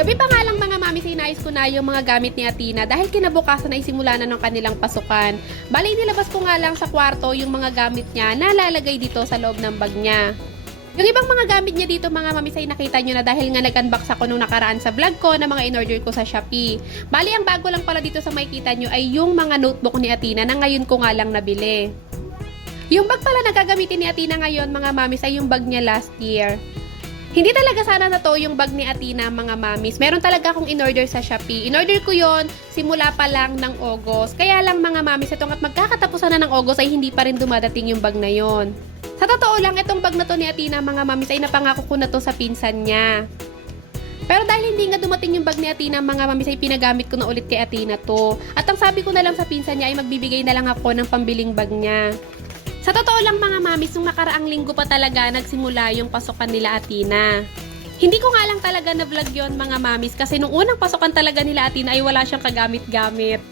Gabi pa nga lang mga mami, sinais ko na yung mga gamit ni Atina dahil kinabukasan ay simula na ng kanilang pasukan. Bali, nilabas ko nga lang sa kwarto yung mga gamit niya na lalagay dito sa loob ng bag niya. Yung ibang mga gamit niya dito mga mami ay nakita nyo na dahil nga nag-unbox ako nung nakaraan sa vlog ko na mga in-order ko sa Shopee. Bali, ang bago lang pala dito sa makikita nyo ay yung mga notebook ni Atina na ngayon ko nga lang nabili. Yung bag pala na gagamitin ni Atina ngayon mga mamis ay yung bag niya last year. Hindi talaga sana na to yung bag ni Atina mga mamis. Meron talaga akong in-order sa Shopee. In-order ko yon simula pa lang ng August. Kaya lang mga mamis, itong at magkakatapusan na ng August ay hindi pa rin dumadating yung bag na yon. Sa totoo lang, itong bag na to ni Atina mga mamis ay napangako ko na to sa pinsan niya. Pero dahil hindi nga dumating yung bag ni Atina mga mamis ay pinagamit ko na ulit kay Atina to. At ang sabi ko na lang sa pinsan niya ay magbibigay na lang ako ng pambiling bag niya. Sa totoo lang mga mamis, nung nakaraang linggo pa talaga nagsimula yung pasukan nila Atina. Hindi ko nga lang talaga na-vlog yon mga mamis kasi nung unang pasukan talaga nila Atina ay wala siyang kagamit-gamit.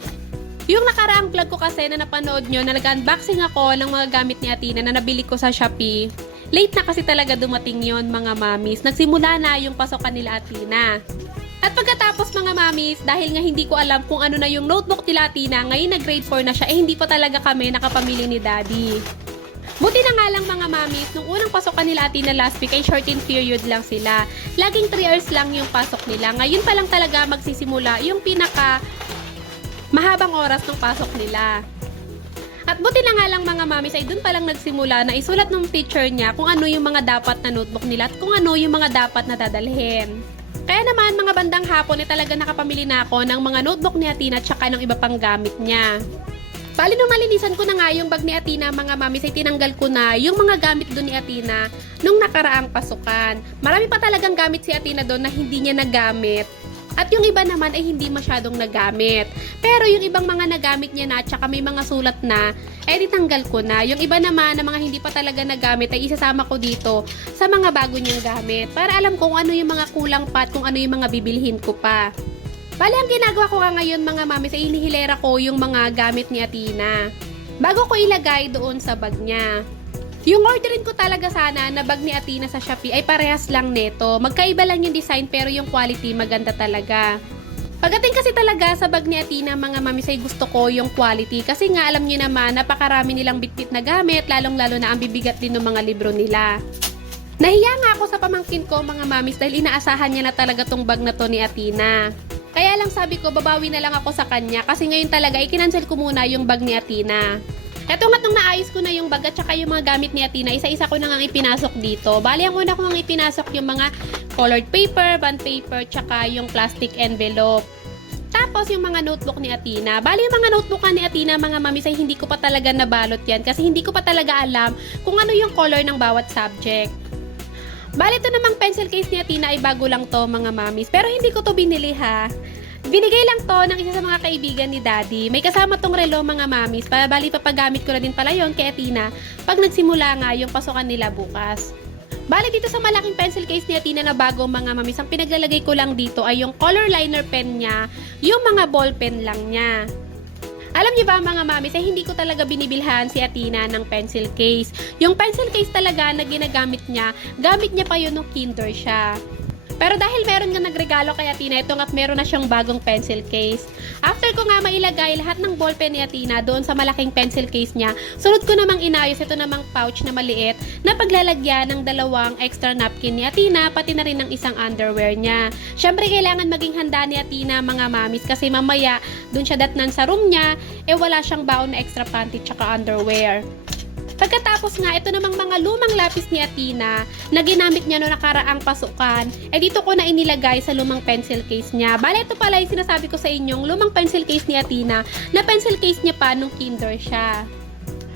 Yung nakaraang vlog ko kasi na napanood nyo na nag-unboxing ako ng mga gamit ni Atina na nabili ko sa Shopee. Late na kasi talaga dumating yon mga mamis. Nagsimula na yung pasukan nila Atina. At pagkatapos mga mamis, dahil nga hindi ko alam kung ano na yung notebook ni Latina, ngayon na grade 4 na siya, eh hindi pa talaga kami nakapamili ni Daddy. Buti na nga lang mga mamis, nung unang pasokan nila Latina last week ay shortened period lang sila. Laging 3 hours lang yung pasok nila. Ngayon pa lang talaga magsisimula yung pinaka mahabang oras ng pasok nila. At buti na nga lang mga mamis ay dun pa lang nagsimula na isulat ng teacher niya kung ano yung mga dapat na notebook nila at kung ano yung mga dapat na dadalhin. Kaya naman mga bandang hapon ay talaga nakapamili na ako ng mga notebook ni Atina at saka ng iba pang gamit niya. Bali nung malinisan ko na nga yung bag ni Atina mga mamis ay tinanggal ko na yung mga gamit doon ni Atina nung nakaraang pasukan. Marami pa talagang gamit si Atina doon na hindi niya nagamit. At yung iba naman ay hindi masyadong nagamit. Pero yung ibang mga nagamit niya na at saka may mga sulat na, eh ditanggal ko na. Yung iba naman na mga hindi pa talaga nagamit ay isasama ko dito sa mga bago niyang gamit. Para alam kung ano yung mga kulang pa at kung ano yung mga bibilhin ko pa. Bali, ang ginagawa ko nga ngayon mga mamis ay inihilera ko yung mga gamit ni Atina. Bago ko ilagay doon sa bag niya. Yung orderin ko talaga sana na bag ni Atina sa Shopee ay parehas lang neto. Magkaiba lang yung design pero yung quality maganda talaga. Pagdating kasi talaga sa bag ni Atina mga mamis ay gusto ko yung quality kasi nga alam niyo naman napakarami nilang bitbit na gamit lalong lalo na ang bibigat din ng mga libro nila. Nahiya nga ako sa pamangkin ko mga mamis dahil inaasahan niya na talaga tong bag na to ni Atina. Kaya lang sabi ko, babawi na lang ako sa kanya kasi ngayon talaga ikinansel ko muna yung bag ni Atina. Eto nga nung naayos ko na yung bag at saka yung mga gamit ni Atina, isa-isa ko na nga ipinasok dito. Bali, ang una ko nga ipinasok yung mga colored paper, bond paper, tsaka yung plastic envelope. Tapos yung mga notebook ni Atina. Bali yung mga notebook ni Atina, mga mamis ay hindi ko pa talaga nabalot yan kasi hindi ko pa talaga alam kung ano yung color ng bawat subject. Bali ito namang pencil case ni Atina ay bago lang to mga mamis. Pero hindi ko to binili ha. Binigay lang to ng isa sa mga kaibigan ni Daddy. May kasama tong relo mga mamis. Para bali papagamit ko na din pala yon kay Atina pag nagsimula nga yung pasukan nila bukas. Bali dito sa malaking pencil case ni Atina na bago mga mamis, ang pinaglalagay ko lang dito ay yung color liner pen niya, yung mga ball pen lang niya. Alam niyo ba mga mamis, eh hindi ko talaga binibilhan si Atina ng pencil case. Yung pencil case talaga na ginagamit niya, gamit niya pa yun nung kinder siya. Pero dahil meron nga nagregalo kay Atina, ito nga't meron na siyang bagong pencil case. After ko nga mailagay lahat ng ballpen ni Atina doon sa malaking pencil case niya, sunod ko namang inayos ito namang pouch na maliit na paglalagyan ng dalawang extra napkin ni Atina, pati na rin ng isang underwear niya. Siyempre, kailangan maging handa ni Atina mga mamis kasi mamaya doon siya datnan sa room niya, eh wala siyang baon na extra panty tsaka underwear. Pagkatapos nga, ito namang mga lumang lapis ni Atina na ginamit niya noong nakaraang pasukan, eh dito ko na inilagay sa lumang pencil case niya. Bale, ito pala yung sinasabi ko sa inyong lumang pencil case ni Atina na pencil case niya pa nung kinder siya.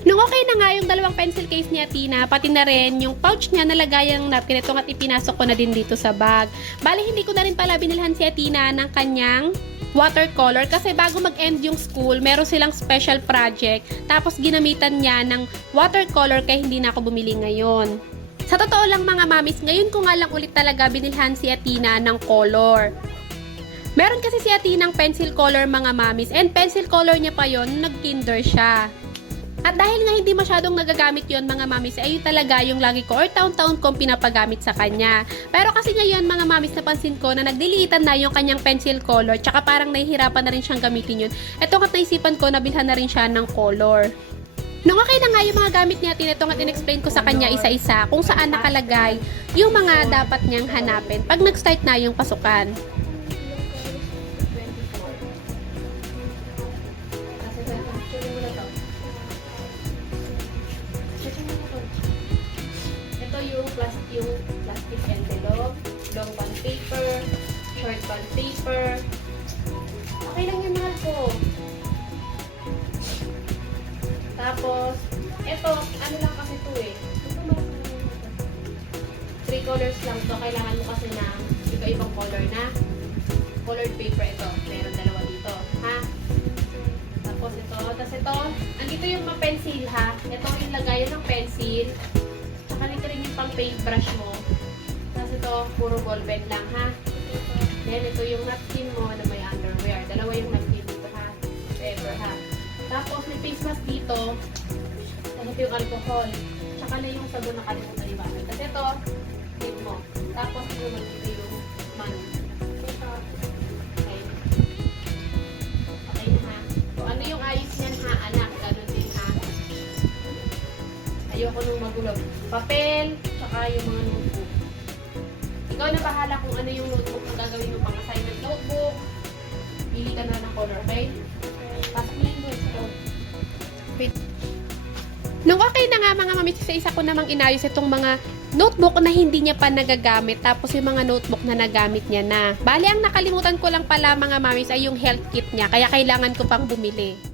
Nung okay na nga yung dalawang pencil case ni Atina, pati na rin yung pouch niya na lagayan ng napkin, ito at ipinasok ko na din dito sa bag. Bale, hindi ko na rin pala binilhan si Atina ng kanyang watercolor kasi bago mag-end yung school, meron silang special project. Tapos ginamitan niya ng watercolor kaya hindi na ako bumili ngayon. Sa totoo lang mga mamis, ngayon ko nga lang ulit talaga binilhan si Atina ng color. Meron kasi si Atina ng pencil color mga mamis and pencil color niya pa yon nung nag-kinder siya. At dahil nga hindi masyadong nagagamit yon mga mamis, ay yun talaga yung lagi ko or taon-taon kong pinapagamit sa kanya. Pero kasi ngayon mga mamis, napansin ko na nagdilitan na yung kanyang pencil color, tsaka parang nahihirapan na rin siyang gamitin yun. Eto nga't naisipan ko, nabilhan na rin siya ng color. Nung okay na nga yung mga gamit niya, ito nga in-explain ko sa kanya isa-isa kung saan nakalagay yung mga dapat niyang hanapin pag nag-start na yung pasukan. Yung plastic, yung plastic envelope, long bond paper, short bond paper. Okay lang yung mahal ko. Tapos, ito, ano lang kasi ito eh. Three colors lang to. Kailangan mo kasi ng iba-ibang color na colored paper ito. Meron dalawa dito. Ha? Tapos ito. Tapos ito, andito yung mga pencil ha. Ito yung lagayan ng pencil. Tsaka nito rin yung pang paintbrush mo. Tapos ito, puro ball pen lang ha. Then ito yung napkin mo na may underwear. Dalawa yung napkin dito ha. Paper ha. Tapos may face mask dito. Tapos yung alcohol. Tsaka na yung sabon na kalimutan ni Mami. Tapos ito, lip mo. Tapos yung Ayoko nung magulo. Papel, tsaka yung mga notebook. Ikaw na bahala kung ano yung notebook na gagawin mo pang assignment notebook. Pili ka na ng color, okay? Pasok. Wait. Nung okay na nga mga mami, sa isa ko namang inayos itong mga notebook na hindi niya pa nagagamit tapos yung mga notebook na nagamit niya na. Bali, ang nakalimutan ko lang pala mga mamis ay yung health kit niya kaya kailangan ko pang bumili.